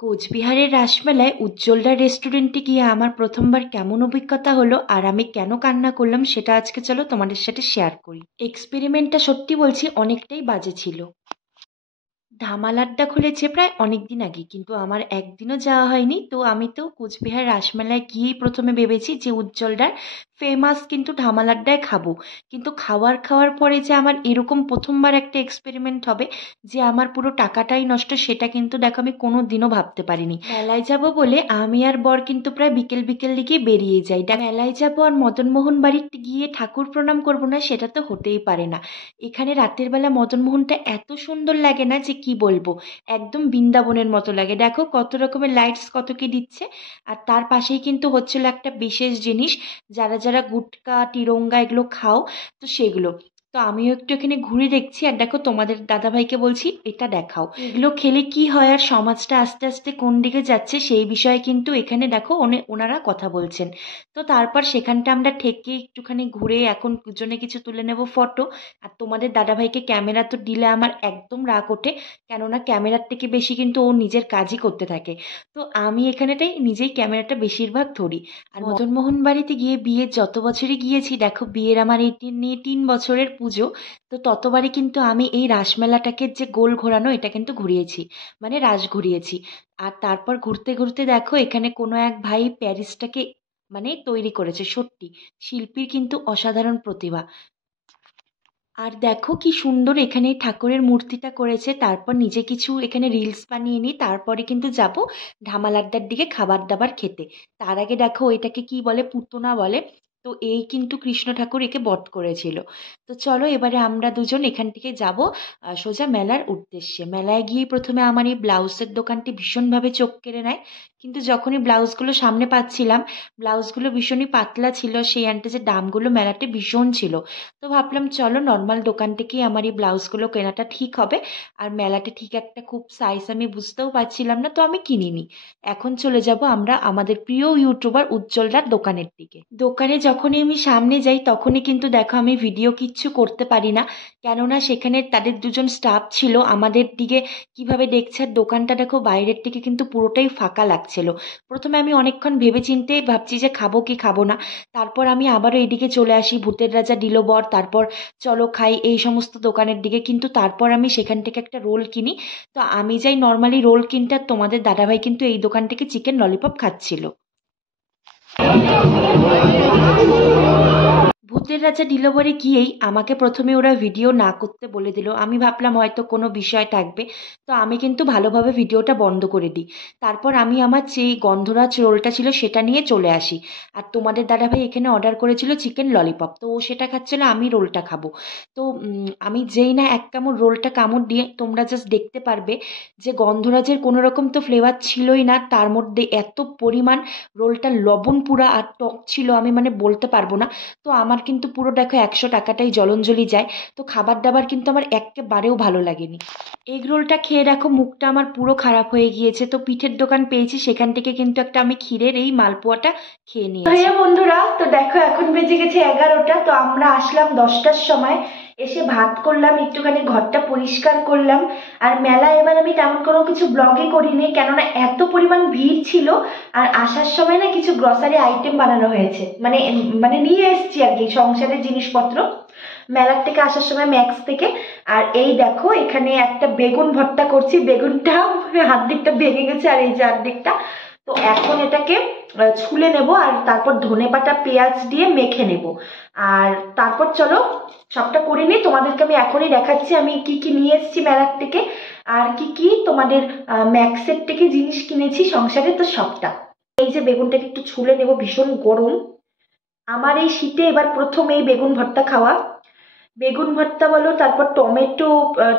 কোচবিহারের রাসমেলায় উজ্জ্বলদার রেস্টুরেন্টে গিয়ে আমার প্রথমবার কেমন অভিজ্ঞতা হলো আর আমি কেন কান্না করলাম সেটা আজকে চলো তোমাদের সাথে শেয়ার করি। এক্সপেরিমেন্টটা সত্যি বলছি অনেকটাই বাজে ছিল। ধামাল আড্ডা খুলেছে প্রায় অনেক দিন আগে, কিন্তু আমার একদিনও যাওয়া হয়নি। তো আমি তো কোচবিহার রাসমেলায় গিয়েই প্রথমে ভেবেছি যে উজ্জ্বলদার ফেমাস কিন্তু ধামাল আড্ডায় খাবো, কিন্তু খাওয়ার পরে যে আমার এরকম প্রথমবার একটা এক্সপেরিমেন্ট হবে যে আমার পুরো টাকাটাই নষ্ট, সেটা কিন্তু দেখো আমি কোনো দিনও ভাবতে পারিনি। মেলায় যাব বলে আমি আর বর কিন্তু প্রায় বিকেল বিকেল দিকে বেরিয়ে যাই। মেলায় যাব আর মদনমোহন বাড়িতে গিয়ে ঠাকুর প্রণাম করবো না, সেটা তো হতেই পারে না। এখানে রাতের বেলা মদনমোহনটা এত সুন্দর লাগে না যে কি বলবো, একদম বৃন্দাবনের মতো লাগে। দেখো কত রকমের লাইটস কত কি দিচ্ছে। আর তার পাশেই কিন্তু হচ্ছিল একটা বিশেষ জিনিস, যারা যারা গুটকা টিরঙ্গা এগুলো খাও, তো সেগুলো। তো আমিও একটু এখানে ঘুরে দেখছি, আর দেখো তোমাদের দাদাভাইকে বলছি এটা দেখাও, এগুলো খেলে কি হয় আর সমাজটা আস্তে আস্তে কোন দিকে যাচ্ছে সেই বিষয়ে কিন্তু এখানে দেখো ওনারা কথা বলছেন। তো তারপর সেখানটা আমরা ঠেকে একটুখানি ঘুরে এখন দুজনে কিছু তুলে নেব ফটো। আর তোমাদের দাদাভাইকে ক্যামেরা তো দিলে আমার একদম রাগ ওঠে, কেননা ক্যামেরার থেকে বেশি কিন্তু ও নিজের কাজই করতে থাকে। তো আমি এখানেটাই নিজেই ক্যামেরাটা বেশিরভাগ ধরি। আর মদনমোহন বাড়িতে গিয়ে বিয়ের যত বছরই গিয়েছি, দেখো বিয়ের আমার এই নিয়ে 3 বছরের পুজো, তো ততবারই কিন্তু আমি এই রাসমেলাটাকে যে গোল ঘোরানো এটা কিন্তু ঘুরিয়েছি, মানে রাস ঘুরিয়েছি। আর তারপর ঘুরতে ঘুরতে দেখো এখানে কোনো এক ভাই প্যারিসটাকে মানে তৈরি করেছে। সত্যি শিল্পীর কিন্তু অসাধারণ প্রতিভা। আর দেখো কি সুন্দর এখানে ঠাকুরের মূর্তিটা করেছে। তারপর নিজে কিছু এখানে রিলস বানিয়ে নিই, তারপরে কিন্তু যাব ধামাল আড্ডার দিকে খাবার দাবার খেতে। তার আগে দেখো এটাকে কি বলে, পুতনা বলে। তো এই কিন্তু কৃষ্ণ ঠাকুর একে বধ করেছিল। তো চলো এবারে আমরা দুজন এখান থেকে যাব সোজা মেলার উদ্দেশ্যে। মেলায় গিয়ে প্রথমে আমার এই ব্লাউজের দোকানটি ভীষণভাবে চোখ কেড়ে নেয়, কিন্তু যখনই ব্লাউজগুলো সামনে পাচ্ছিলাম, ব্লাউজগুলো ভীষণই পাতলা ছিল, সেই আন্টে দামগুলো মেলাতে ভীষণ ছিল। তো ভাবলাম চলো নর্মাল দোকান থেকেই আমার এই ব্লাউজগুলো কেনাটা ঠিক হবে। আর মেলাতে ঠিক একটা খুব সাইজ আমি বুঝতেও পারছিলাম না, তো আমি কিনিনি। এখন চলে যাব আমরা আমাদের প্রিয় ইউটিউবার উজ্জ্বলদার দোকানের দিকে। দোকানে যখনই আমি সামনে যাই তখনই কিন্তু দেখো আমি ভিডিও কিচ্ছু করতে পারি না, কেননা সেখানে তাদের দুজন স্টাফ ছিল আমাদের দিকে কিভাবে দেখছে। আর দোকানটা দেখো বাইরের থেকে কিন্তু পুরোটাই ফাঁকা লাগছিল। প্রথমে আমি অনেকক্ষণ ভেবে চিন্তে ভাবছি যে খাবো কি খাবো না। তারপর আমি আবারও এদিকে চলে আসি ভূতের রাজা ডিলোবর, তারপর চলো খাই এই সমস্ত দোকানের দিকে। কিন্তু তারপর আমি সেখান থেকে একটা রোল কিনি। তো আমি যাই নর্মালি রোল কিনতে, আর তোমাদের দাদাভাই কিন্তু এই দোকান থেকে চিকেন ললিপপ খাচ্ছিল। ভূতের রাজা ডিলোভারে গিয়েই আমাকে প্রথমে ওরা ভিডিও না করতে বলে দিল। আমি ভাবলাম হয়তো কোনো বিষয় থাকবে, তো আমি কিন্তু ভালোভাবে ভিডিওটা বন্ধ করে দিই। তারপর আমি আমার যে গন্ধরাজ রোলটা ছিল সেটা নিয়ে চলে আসি। আর তোমাদের দাদাভাই এখানে অর্ডার করেছিল চিকেন ললিপপ, তো ও সেটা খাচ্ছিল, আমি রোলটা খাবো। তো আমি যেই না এক কামড় রোলটা কামড় দিয়ে, তোমরা জাস্ট দেখতে পারবে যে গন্ধরাজের কোনো রকম তো ফ্লেভার ছিলই না, তার মধ্যে এত পরিমাণ রোলটা লবণ পুরা আর টক ছিল, আমি মানে বলতে পারবো না। তো আমার কিন্তু পুরো দেখো 100 টাকাটাই জলঞ্জলি যায়। তো খাবার দাবার কিন্তু আমার একেবারেও ভালো লাগেনি। এগ রোলটা খেয়ে দেখো মুখটা আমার পুরো খারাপ হয়ে গিয়েছে। তো পিঠের দোকান পেয়েছি, সেখান থেকে কিন্তু একটা আমি ক্ষীরের এই মালপোয়াটা খেয়ে নিয়েছি। হ্যাঁ বন্ধুরা, তো দেখো এখন বেজে গেছে 11টা। তো আমরা আসলাম 10টার সময়, এসে ভাত করলাম, একটুখানি ঘরটা পরিষ্কার করলাম। আর মেলা এবার আমি তেমন কোনো কিছু ব্লগে করিনি, কেননা এত পরিমাণ ভিড় ছিল। আর আসার সময় না কিছু গ্রসারি আইটেম বানানো হয়েছে, মানে মানে নিয়ে এসেছি আর কি সংসারের জিনিসপত্র মেলার থেকে আসার সময় ম্যাক্স থেকে। আর এই দেখো এখানে একটা বেগুন ভর্তা করছি, বেগুনটা হাত দিকটা ভেঙে গেছে আর এই যে হাত দিকটা। তো এখন এটাকে ছুলে নেব আর তারপর ধনেপাতা পেঁয়াজ দিয়ে মেখে নেব। আর তারপর চলো সবটা করে নিই, তোমাদেরকে আমি এখনই দেখাচ্ছি আমি কি কি নিয়ে এসেছি মেলার থেকে, আর কি কি তোমাদের ম্যাক্সের থেকে জিনিস কিনেছি সংসারে, তো সবটা। এই যে বেগুনটাকে একটু ছুলে নেব, ভীষণ গরম। আমার এই শীতে এবার প্রথম এই বেগুন ভর্তা খাওয়া। বেগুন ভর্তা বলো, তারপর টমেটো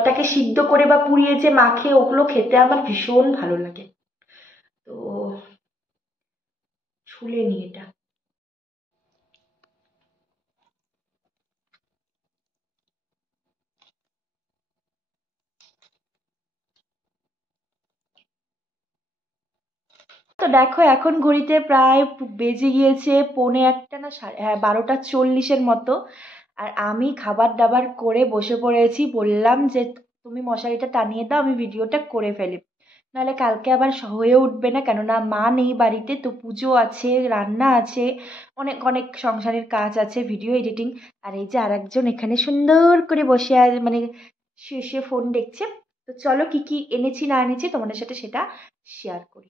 টাকে সিদ্ধ করে বা পুড়িয়ে যে মাখে, ওগুলো খেতে আমার ভীষণ ভালো লাগে। তো ছুলে নি এটা। তো দেখো এখন ঘড়িতে প্রায় বেজে গিয়েছে পৌনে একটা না হ্যাঁ 12টা 40-এর মতো। আর আমি খাবার দাবার করে বসে পড়েছি, বললাম যে তুমি মশারিটা টানিয়ে দাও আমি ভিডিওটা করে ফেলি। নাহলে কালকে আবার হয়ে উঠবে না, কেননা মা নেই বাড়িতে, তো পুজো আছে, রান্না আছে, অনেক অনেক সংসারের কাজ আছে, ভিডিও এডিটিং। আর এই যে আরেকজন এখানে সুন্দর করে বসে মানে শুয়ে শুয়ে ফোন দেখছে। তো চলো কি কি এনেছি না এনেছি তোমাদের সাথে সেটা শেয়ার করি।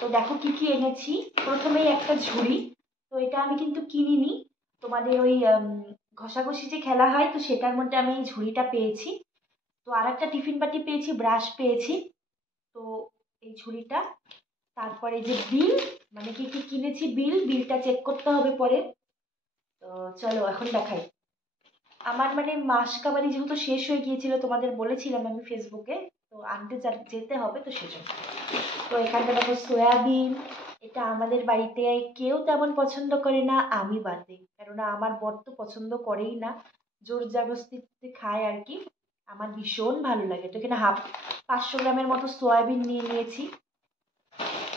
তো দেখো কি কি এনেছি। প্রথমেই একটা ঝুড়ি। তো এটা আমি কিন্তু কিনিনি, তোমাদের ওই ঘষাঘষি যে খেলা হয় তো সেটার মধ্যে আমি এই ঝুড়িটা পেয়েছি। তো আর একটা টিফিন বাটি পেয়েছি, ব্রাশ পেয়েছি। তো এই ঝুড়িটা, তারপরে যে বিল, মানে কি কি কিনেছি বিলটা চেক করতে হবে পরে। তো চলো এখন দেখাই। আমার মানে মাসকাবারি যেহেতু শেষ হয়ে গিয়েছিল, তোমাদের বলেছিলাম আমি ফেসবুকে, তো আনতে যেতে হবে, তো সেজন্য। তো এখানটা দেখো সয়াবিন। এটা আমাদের বাড়িতে কেউ তেমন পছন্দ করে না, আমি বাদে, কেননা আমার বর তো পছন্দ করেই না, জোর জবরদস্তিতে খায় আর কি। আমার ভীষণ ভালো লাগে। তো এখানে 500 গ্রামের মতো সয়াবিন নিয়ে নিয়েছি।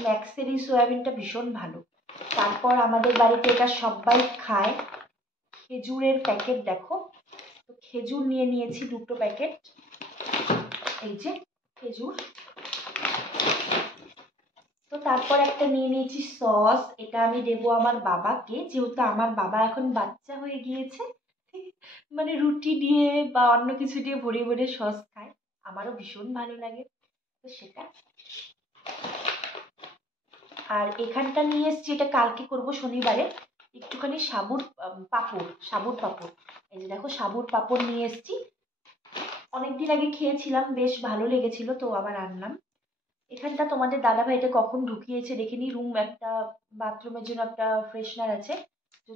ম্যাক্সের এই সয়াবিনটা ভীষণ ভালো। তারপর আমাদের বাড়িতে এটা সবাই খায়, খেজুরের প্যাকেট দেখো। তো খেজুর নিয়ে নিয়েছি 2টো প্যাকেট, এই যে খেজুর। তো তারপর একটা নিয়ে নিয়েছি সস, এটা আমি দেবো আমার বাবাকে, যেহেতু আমার বাবা এখন বাচ্চা হয়ে গিয়েছে, মানে রুটি দিয়ে বা অন্য কিছু দিয়ে ভরে ভরে সস খায়, আমারও ভীষণ ভালো লাগে, তো সেটা। আর এখানটা নিয়ে এসছি, এটা কালকে করব শনিবারে, একটুখানি সাবুর পাঁপড়। এই যে দেখো সাবুর পাঁপড় নিয়ে এসছি, অনেকদিন আগে খেয়েছিলাম, বেশ ভালো লেগেছিল, তো আবার আনলাম। এখানটা তোমাদের দাদাভাইটা কখন ঢুকিয়েছে দেখিনি, রুম একটা বাথরুমের জন্য একটা ফ্রেশনার আছে,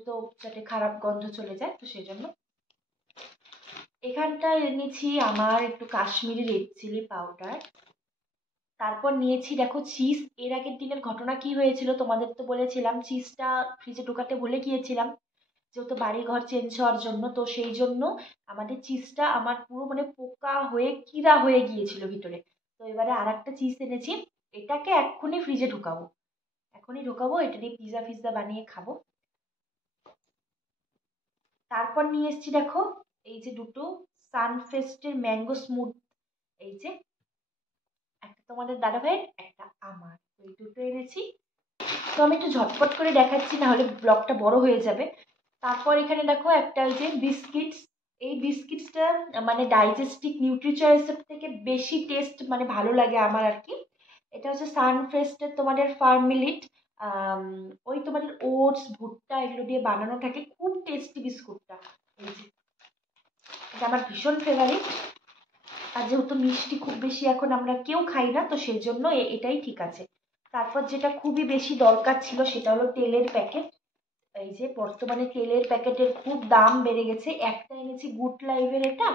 তো যাতে খারাপ গন্ধ চলে যায়, তো সেজন্য। এখানটা এনেছি আমার একটু কাশ্মীরি রেড চিলি পাউডার। তারপর নিয়েছি দেখো চিজ। এর আগের দিনের ঘটনা কি হয়েছিল তোমাদের তো বলেছিলাম, চিজটা ফ্রিজে ঢোকাতে ভুলে গিয়েছিলাম, যেহেতু বাড়ি ঘর চেঞ্জ হওয়ার জন্য, তো সেই জন্য আমাদের চিজটা আমার পুরো মানে পোকা হয়ে কিরা হয়ে গিয়েছিল ভিতরে। তো এবারে আর একটা চিজ এনেছি, এটাকে এক্ষুনি ফ্রিজে ঢুকাবো, এখনই ঢুকাবো, এটা দিয়ে পিৎজা ফিৎজা বানিয়ে খাবো। তারপর নিয়ে এসেছি দেখো এই যে 2টো সানফেস্টের ম্যাঙ্গো স্মুথ, এই যে একটা তোমাদের দাদা ভাইয়ের, একটা আমার, এই 2টো এনেছি। তো আমি একটু ঝটপট করে দেখাচ্ছি, না হলে ব্লগটা বড় হয়ে যাবে। তারপর এখানে দেখো একটা ওই যে বিস্কিটস, এই বিস্কিটসটা মানে ডাইজেস্টিক নিউট্রিচয়েসের থেকে বেশি টেস্ট মানে ভালো লাগে আমার আর কি। এটা হচ্ছে সানফেস্টের তোমাদের ফার্ম মিলিট, ওই তোমাদের ওটস ভুট্টা এগুলো দিয়ে বানানো থাকে, খুব টেস্টি বিস্কুটটা। এই যে এটা আমার ভীষণ ফেভারিট। আর যেহেতু মিষ্টি খুব বেশি এখন আমরা কেউ খাই না, তো সেই জন্য এটাই ঠিক আছে। তারপর যেটা খুবই বেশি দরকার ছিল সেটা হলো তেলের প্যাকেট। এই যে বর্তমানে তেলের প্যাকেটের খুব দাম বেড়ে গেছে, একটা এনেছি গুড লাইফের এটা,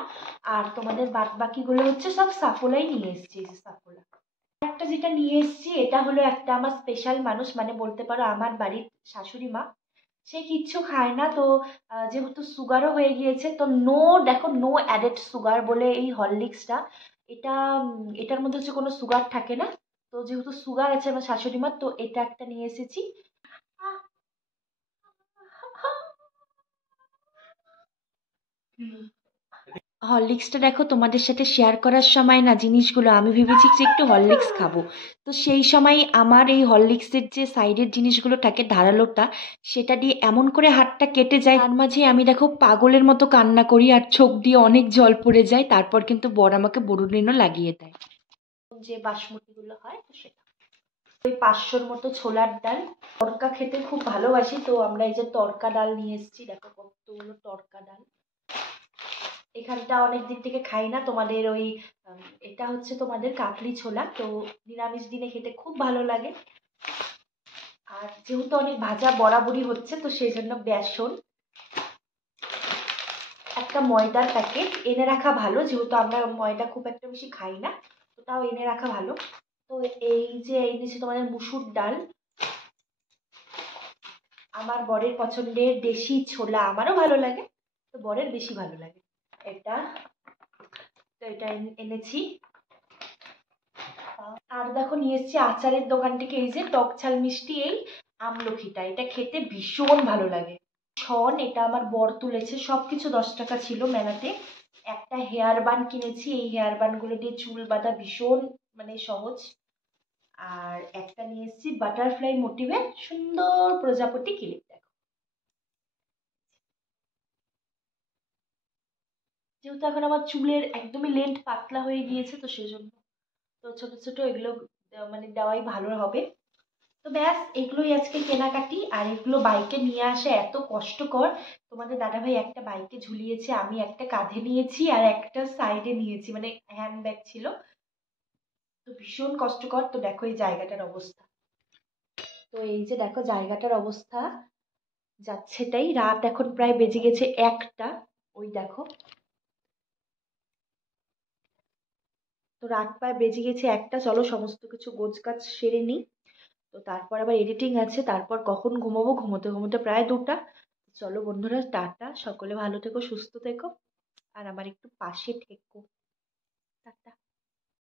আর তোমাদের বাদ বাকিগুলো হচ্ছে সব সাফোলাই নিয়ে এসেছি, এই যে সাফোলা। একটা যেটা নিয়ে এসেছি এটা হলো একটা আমার স্পেশাল মানুষ, মানে বলতে পারো আমার বাড়ির শাশুড়ি মা, সে কিচ্ছু খায় না, তো যেহেতু সুগারও হয়ে গিয়েছে, তো নো, দেখো নো অ্যাডেড সুগার বলে এই হরলিক্সটা, এটা এটার মধ্যে হচ্ছে কোনো সুগার থাকে না। তো যেহেতু সুগার আছে আমার শাশুড়ি মার, তো এটা একটা নিয়ে এসেছি। হরলিক্সটা দেখো তোমাদের সাথে শেয়ার করার সময় না জিনিসগুলো আমি ভেবেছি যে একটু হরলিক্স খাবো, তো সেই সময় আমার এই হরলিক্সের যে সাইডের জিনিসগুলো থাকে ধারালোটা, সেটা দিয়ে এমন করে হাতটা কেটে যায়, তার মাঝে আমি দেখো পাগলের মতো কান্না করি আর চোখ দিয়ে অনেক জল পড়ে যায়, তারপর কিন্তু বর আমাকে বরুণিনও লাগিয়ে দেয়, যে বাসমতিগুলো হয়, তো সেটা। ওই 500-র মতো ছোলার ডাল, তরকা খেতে খুব ভালোবাসি, তো আমরা এই যে তরকা ডাল নিয়ে এসেছি, দেখো কতগুলো তরকা ডাল। এখানটা অনেক দিন থেকে খাই না তোমাদের ওই এটা হচ্ছে তোমাদের কাকলি ছোলা, তো নিরামিষ দিনে খেতে খুব ভালো লাগে। আর যেহেতু অনেক ভাজা বরাবরই হচ্ছে, তো সেই জন্য বেসন, একটা ময়দার প্যাকেট এনে রাখা ভালো, যেহেতু আমরা ময়দা খুব একটা বেশি খাই না, তো তাও এনে রাখা ভালো। তো এই যে এনেছি তোমাদের মুসুর ডাল, আমার বরের পছন্দের দেশি ছোলা, আমারও ভালো লাগে, তো বরের বেশি ভালো লাগে এটা। তো এটা এনেছি। আর দেখো নিয়ে এসেছি আচারের দোকান থেকে এই যে টক ঝাল মিষ্টি এই আমলখিটা, এটা খেতে ভীষণ ভালো লাগে। ছন, এটা আমার বর তুলেছে, সব কিছু 10 টাকা ছিল মেলাতে। একটা হেয়ার বান কিনেছি, এই হেয়ার বানগুলো দিয়ে চুল বাঁধা ভীষণ মানে সহজ, আর একটা নিয়ে এসেছি বাটারফ্লাই মোটিভের সুন্দর প্রজাপতি ক্লিপ। দেখো, যেহেতু এখন আমার চুলের একদমই লেন্থ পাতলা হয়ে গিয়েছে, তো সেজন্য তো ছোট ছোট এগুলো মানে দেওয়াই ভালো হবে। তো ব্যাস, এগুলোই আজকে কেনাকাটি। আর এগুলো বাইকে নিয়ে আসা এত কষ্টকর। তোমাদের দাদাভাই একটা বাইকে ঝুলিয়েছে, আমি একটা কাঁধে নিয়েছি আর একটা সাইডে নিয়েছি, মানে হ্যান্ড ব্যাগ ছিল। তো ভীষণ কষ্টকর। তো দেখো এই জায়গাটার অবস্থা, তো এই যে দেখো জায়গাটার অবস্থা যাচ্ছে তাই। রাত এখন প্রায় বেজে গেছে 1টা। ওই দেখো, তো রাত প্রায় বেজে গেছে 1টা। চলো সমস্ত কিছু গোছগাছ সেরে নিই। তো তারপর আবার এডিটিং আছে, তারপর কখন ঘুমাবো, ঘুমোতে ঘুমোতে প্রায় 2টা। চলো বন্ধুরা, টাটা, সকলে ভালো থেকো, সুস্থ থেকো, আর আমার একটু পাশে থেকো। টাটা।